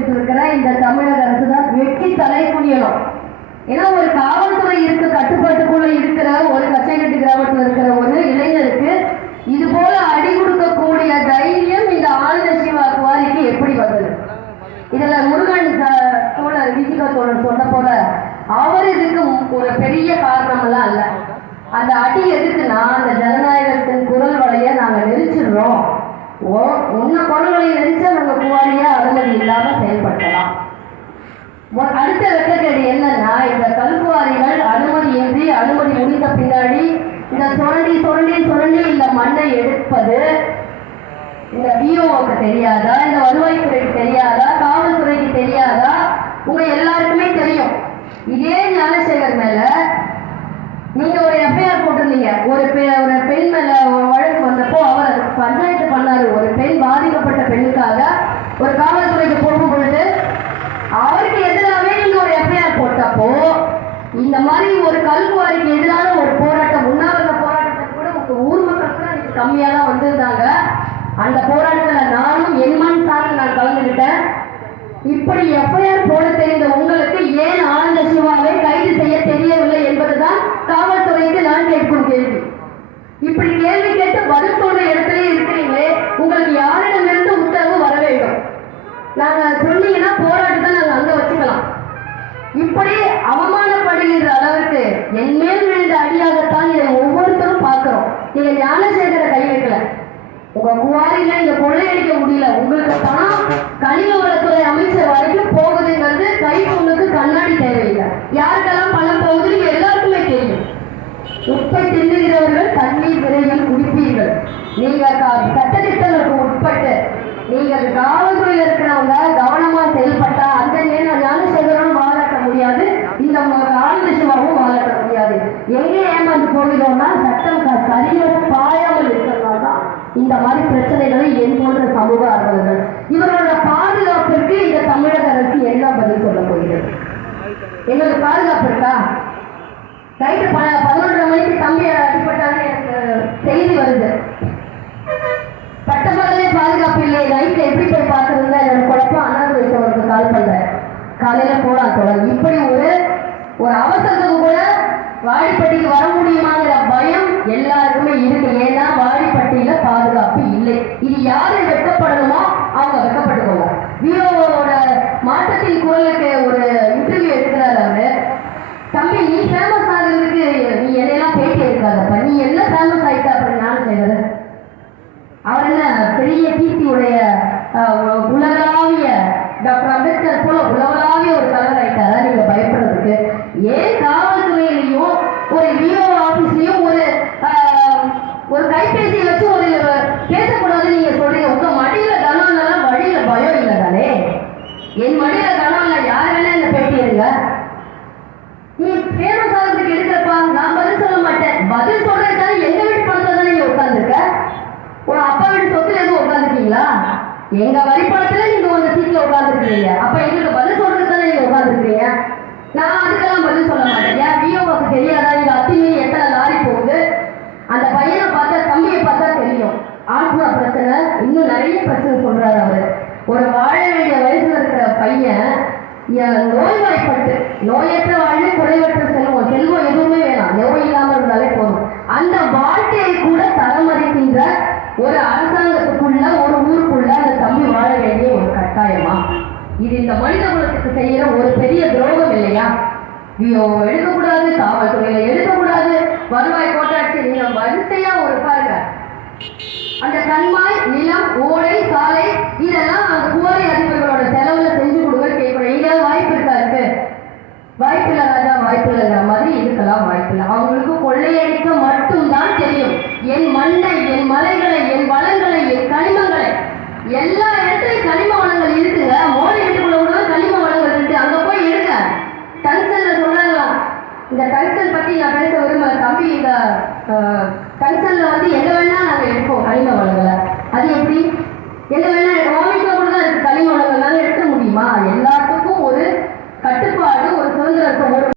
அனுபவிச்சுட்டு இருக்கிற இந்த தமிழக அரசு தான் வெட்டி தலை குனியணும். ஏன்னா ஒரு காவல்துறை இருக்க கட்டுப்பாட்டுக்குள்ள இருக்கிற ஒரு கச்சைக்கட்டு கிராமத்தில் இருக்கிற ஒரு இளைஞருக்கு இது போல அடி கொடுக்கக்கூடிய தைரியம் இந்த ஆனந்த சிவாக்குவாரிக்கு எப்படி வந்தது? இதுல முருகன் தோழர் விஜிகா தோழர் சொன்ன போல அவர் இதுக்கு ஒரு பெரிய காரணம் எல்லாம் இல்ல. அந்த அடி எதுக்குன்னா அந்த ஜனநாயகத்தின் குரல் வலைய நாங்க நெரிச்சிடுறோம். ஓ உன்னை குரல் வலையை நெரிச்சா நாங்க குவாரியா அனுமதி இல்லாம செயல்படுத்தலாம். அடுத்த வெட்டக்கேடு என்னன்னா இந்த கல்குவாரிகள் அனுமதியின்றி அனுமதி முடிந்த பின்னாடி இந்த சுரண்டி சுரண்டி சுரண்டி இந்த மண்ணை எடுப்பது இந்த விஓவுக்கு தெரியாதா? இந்த வருவாய்த்துறைக்கு தெரியாதா காவல்துறைக்கு தெரியாதா உங்க எல்லாருக்குமே தெரியும் இதே ஞானசேகர் மேல நீங்க ஒரு எஃப்ஐஆர் போட்டிருந்தீங்க ஒரு பெ- ஒரு பெண் மேல ஒரு வழக்கு வந்தப்போ அவர் அதுக்கு பஞ்சாயத்து பண்ணாரு ஒரு பெண் பாதிக்கப்பட்ட பெண்ணுக்காக ஒரு காவல்துறைக்கு பொறுப்பு கொடுத்து அவருக்கு எதிராகவே நீங்க ஒரு எஃப்ஐஆர் போட்டப்போ இந்த மாதிரி ஒரு கல்குவாரிக்கு எதிரான ஒரு போராட்டம் உண்ணாவிரத போராட்டத்தை கூட உங்க ஊர் மக்கள் கூட எனக்கு கம்மியா தான் வந்திருந்தாங்க. அந்த போராட்டத்துல நானும் என் மண் சார்ந்து நான் கலந்துக்கிட்டேன் இப்படி எஃப்ஐஆர் போட தெரிந்த உங்களுக்கு ஏன் ஆனந்த சிவாவை கைது செய்ய தெரியவில்லை என்பதுதான் காவல்துறைக்கு நான் கேட்கும் கேள்வி. இப்படி கேள்வி கேட்டு பதில் சொல்ற இடத்துல இருக்கிறீங்களே உங்களுக்கு யாரிடமிருந்து உத்தரவு வர வேண்டும்? நாங்க சொன்னீங்கன்னா போராட்டத்தை நாங்க அங்க வச்சுக்கலாம். இப்படி அவமானப்படுகின்ற அளவுக்கு என் மேல் விழுந்த அடியாகத்தான் இதை ஒவ்வொருத்தரும் பார்க்கிறோம். நீங்க ஞானசேகர கை வைக்கல. உங்க குவாரியில இங்க கொள்ளையடிக்க முடியல. உங்களுக்கு பணம் கனிம வளத்துறை அமைச்சர் வரைக்கும் போகுதுங்கிறது கை பொண்ணுக்கு கண்ணாடி தேவையில்லை. யாருக்கெல்லாம் பணம் போகுது எல்லாருக்குமே தெரியும். உப்பை தின்னுகிறவர்கள் தண்ணீர் விரைவில் குடிப்பீர்கள். நீங்க போகிறோம்னா சட்டம் சரியாக பாயாமல் இருக்கிறதுனால தான் இந்த மாதிரி பிரச்சனைகளை என் போன்ற சமூக ஆர்வலர்கள். இவர்களோட பாதுகாப்பிற்கு இந்த தமிழக அரசு என்ன பதில் சொல்ல போகிறது? எங்களுக்கு பாதுகாப்பு இருக்கா? நைட்டு ப பதினொன்றரை மணிக்கு தம்பி அடிப்பட்டான்னு எனக்கு செய்தி வருது. பட்டப்பகலே பாதுகாப்பு இல்லை நைட்டில் எப்படி போய் பார்க்கறது என்னோட குழப்பம். அண்ணாந்து வைத்தவருக்கு கால் பண்ணுறேன் காலையில் போலாம் தொடர் இப்படி ஒரு ஒரு அவசரத்துக்கு கூட வாடிப்பட்டிக்கு வர முடியுமாங்கிற பயம் எல்லாருக்குமே இருக்கு. ஏன்னா வாடிப்பட்டியில பாதுகாப்பு இல்லை. இது யாரு வெட்டப்படணுமோ அவங்க வெட்டப்பட்டுக்கோங்க. விஓவோட மாற்றத்தின் குரலுக்கு ஒரு இன்டர்வியூ எடுக்கிறாரு அவரு. தம்பி நீ ஃபேமஸ் ஆகிறதுக்கு நீ என்னையெல்லாம் பேட்டி எடுக்காதப்ப நீ என்ன ஃபேமஸ் ஆயிட்ட? அப்படின்னு நானும் செய்வது அவர் என்ன பெரிய கீர்த்தியுடைய உலகளாவிய டாக்டர் அம்பேத்கர் போல உலகளாவிய ஒரு தலைவர் ஆயிட்டாரா நீங்க பயப்படுறதுக்கு. ஏன் ஒரு வச்சு ஒரு பேசக்கூடாது நீங்க சொல்றீங்க. உங்க மடியில கனம் வழியில பயம் இல்லை தானே? என் மடியில கனம் இல்லை யார் வேணா இந்த பேட்டி எடுங்க நீ ஃபேமஸ் ஆகிறதுக்கு எடுக்கிறப்பா நான் பதில் சொல்ல மாட்டேன். பதில் சொல்றதுக்காக எங்க வீட்டு பணத்துல தானே நீங்க உட்காந்துருக்க உன் அப்பா வீட்டு சொத்துல எதுவும் உட்காந்துருக்கீங்களா எங்க வழிபடத்துல நீங்க உங்க சீட்ல உட்காந்துருக்கீங்க அப்ப எங்களுக்கு பதில் சொல்றதுக்கு தானே நீங்க உட்காந்துருக்கீங்க நான் அதுக்கெல்லாம் பதில் சொல்ல மாட்டேன். ஏன் விஓவுக்கு தெரியாதா? இங்க அத்தி நோய்வாய்ப்பட்டு நோயற்ற வாழ்வு குறைவற்ற செல்வம் செல்வம் எதுவுமே வேணாம். எவ்வளவு இல்லாம இருந்தாலே போதும். அந்த வாழ்க்கையை கூட தரமதிக்கின்ற ஒரு அரசாங்கத்துக்குள்ள ஒரு ஊருக்குள்ள அந்த தம்பி வாழ வேண்டிய ஒரு கட்டாயமா? இது இந்த மனித குலத்துக்கு செய்யற ஒரு பெரிய துரோகம் இல்லையா? ஐயோ எடுக்கக்கூடாது காவல்துறையில எடுக்கக்கூடாது வருவாய் கோட்டாட்சி நீங்க வரிசையா ஒரு பாருங்க. அந்த கண்மாய் நிலம் ஓடை சாலை இதெல்லாம் என் மலைகளையும் வளங்களையும் மலைகளை வளங்களை என் கனிமங்களை எல்லா இடத்துலையும் கனிம வளங்கள் இருக்குங்க. மோடி வீட்டுக்குள்ள கூட கனிம வளங்கள் இருக்கு. அங்க போய் எடுங்க. டங்ஸ்டன்ல சொல்றாங்களாம். இந்த டன்சல் பத்தி நான் பேச விரும்ப தம்பி இந்த டன்சல்ல வந்து எங்க வேணா நாங்க எடுப்போம் கனிம வளங்களை. அது எப்படி?